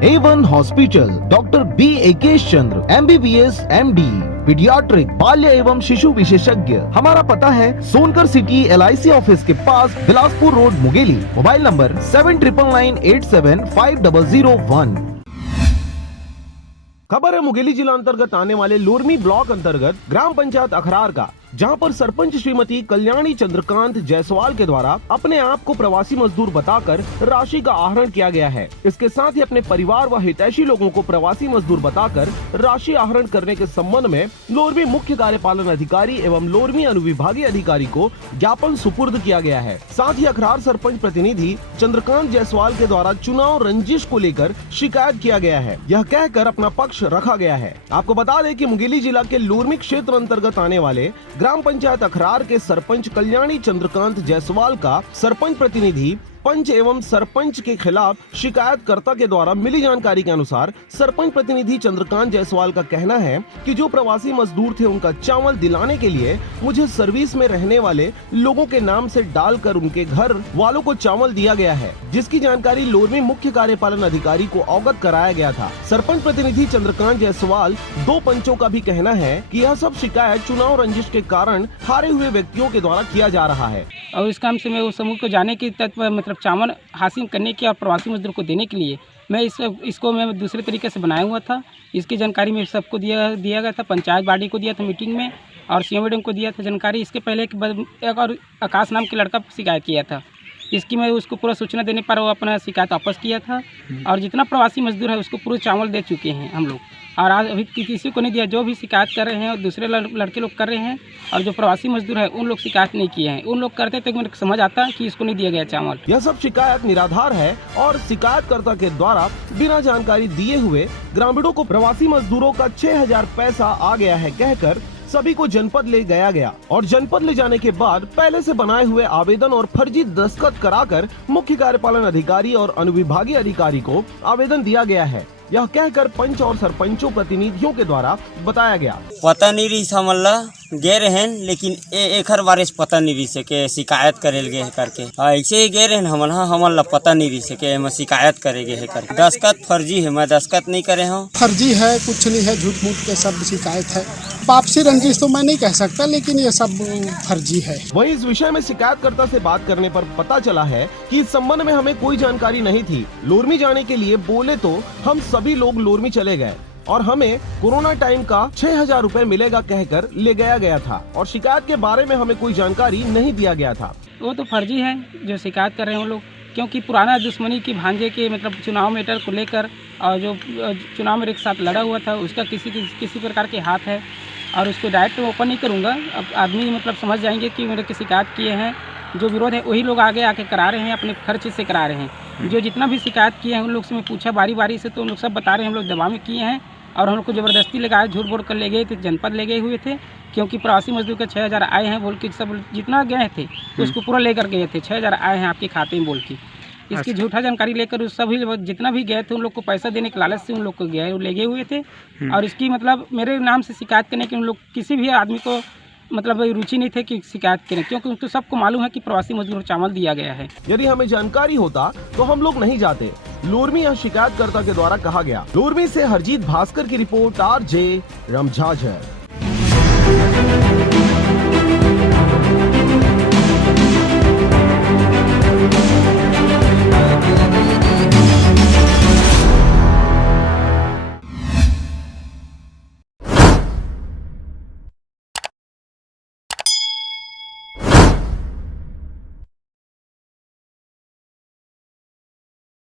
A1 hospital, doctor B एकेश चंद्र, MBBS MD, paediatric, बाल्य एवं शिशु विशेषज्ञ। हमारा पता है सोनकर सिटी LIC ऑफिस के पास, Bilaspur road, Mungeli. Mobile number 7999875001। खबर है मुंगेली जिला अंतर्गत आने वाले लोरमी ब्लॉक अंतर्गत ग्राम पंचायत अखरार का, जहां पर सरपंच श्रीमती कल्याणी चंद्रकांत जायसवाल के द्वारा अपने आप को प्रवासी मजदूर बताकर राशि का आहरण किया गया है। इसके साथ ही अपने परिवार व हितैषी लोगों को प्रवासी मजदूर बताकर राशि आहरण करने के संबंध में लोरमी मुख्य कार्यपालन अधिकारी एवं लोरमी अनुविभागीय अधिकारी को ज्ञापन सुपुर्द किया गया है। साथ ही अखरार सरपंच प्रतिनिधि चंद्रकांत जायसवाल के द्वारा चुनाव रंजिश को लेकर शिकायत किया गया है, यह कहकर अपना पक्ष रखा गया है। आपको बता दें कि मुंगेली जिला के लोरमी क्षेत्र अंतर्गत आने वाले ग्राम पंचायत अखरार के सरपंच कल्याणी चंद्रकांत जायसवाल का सरपंच प्रतिनिधि पंच एवं सरपंच के खिलाफ शिकायतकर्ता के द्वारा मिली जानकारी के अनुसार सरपंच प्रतिनिधि चंद्रकांत जायसवाल का कहना है कि जो प्रवासी मजदूर थे उनका चावल दिलाने के लिए मुझे सर्विस में रहने वाले लोगों के नाम से डालकर उनके घर वालों को चावल दिया गया है, जिसकी जानकारी लोरमी मुख्य कार्यपालन अधिकारी को अवगत कराया गया था। सरपंच प्रतिनिधि चंद्रकांत जायसवाल दो पंचों का भी कहना है कि यह सब शिकायत चुनाव रंजिश के कारण हारे हुए व्यक्तियों के द्वारा किया जा रहा है। और इस काम से मैं उस समूह को जाने के तत्व चावल हासिल करने के और प्रवासी मजदूर को देने के लिए मैं इसको मैं दूसरे तरीके से बनाया हुआ था। इसकी जानकारी मैं सबको दिया गया था, पंचायत बॉडी को दिया था मीटिंग में, और सीएम मैडम को दिया था जानकारी। इसके पहले एक और आकाश नाम के लड़का शिकायत किया था, इसकी मैं उसको पूरा सूचना देने पर वो अपना शिकायत वापस किया था। और जितना प्रवासी मजदूर है उसको पूरे चावल दे चुके हैं हम लोग, और आज अभी किसी को नहीं दिया। जो भी शिकायत कर रहे हैं और दूसरे लड़के लोग कर रहे हैं, और जो प्रवासी मजदूर है उन लोग शिकायत नहीं किए हैं। उन लोग करते तो मुझे समझ आता है कि इसको नहीं दिया गया चावल। यह सब शिकायत निराधार है और शिकायतकर्ता के द्वारा बिना जानकारी दिए हुए ग्रामीणों को प्रवासी मजदूरों का 6000 पैसा आ गया है कहकर सभी को जनपद ले गया और जनपद ले जाने के बाद पहले से बनाए हुए आवेदन और फर्जी दस्तखत कराकर मुख्य कार्यपालन अधिकारी और अनुविभागीय अधिकारी को आवेदन दिया गया है, यह कहकर पंच और सरपंचों प्रतिनिधियों के द्वारा बताया गया। पता नहीं रही हमला गे रहे, लेकिन एक बार पता नहीं रही से के शिकायत करे गे करके ऐसे ही गे रहे हमला पता नहीं रही से के मैं शिकायत करे गे करके। दस्तखत फर्जी है, मैं दस्तखत नहीं करे हूँ। फर्जी है, कुछ नहीं है, झूठ मूठ के सब शिकायत है। वापसी रंजिश तो मैं नहीं कह सकता, लेकिन ये सब फर्जी है। वहीं इस विषय में शिकायतकर्ता से बात करने पर पता चला है कि इस संबंध में हमें कोई जानकारी नहीं थी। लोरमी जाने के लिए बोले तो हम सभी लोग लोरमी चले गए और हमें कोरोना टाइम का 6000 रुपए मिलेगा कहकर ले गया था, और शिकायत के बारे में हमें कोई जानकारी नहीं दिया गया था। वो तो फर्जी है जो शिकायत कर रहे हैं वो लोग, क्योंकि पुराना दुश्मनी की भांजे के चुनाव मैटर को लेकर, और जो चुनाव मेरे साथ लड़ा हुआ था उसका किसी प्रकार के हाथ है, और उसको डायरेक्ट ओपन नहीं करूँगा। अब आदमी समझ जाएंगे कि मेरे की शिकायत किए हैं, जो विरोध है वही लोग आगे आके करा रहे हैं, अपने खर्च से करा रहे हैं। जो जितना भी शिकायत किए हैं उन लोग से मैं पूछा बारी से, तो उन लोग सब बता रहे हैं हम लोग दबाव में किए हैं, और हम लोग को ज़बरदस्ती लगाए, झूठ बोल कर ले गए थे, जनपद ले गए हुए थे, क्योंकि प्रवासी मजदूर के 6000 आए हैं बोल के सब जितना गए थे उसको पूरा लेकर गए थे। 6000 आए हैं आपके खाते में बोल के, इसकी झूठा जानकारी लेकर उस सभी जितना भी गए थे उन लोग को पैसा देने के लालच से उन लोग को ले गए हुए थे। और इसकी मेरे नाम से शिकायत करने के उन लोग किसी भी आदमी को रुचि नहीं थे कि शिकायत करें, क्योंकि उनको सबको मालूम है कि प्रवासी मजदूर चावल दिया गया है। यदि हमें जानकारी होता तो हम लोग नहीं जाते। लोरमी या शिकायतकर्ता के द्वारा कहा गया। लोरमी से हरजीत भास्कर की रिपोर्ट, RJ रमझाझर।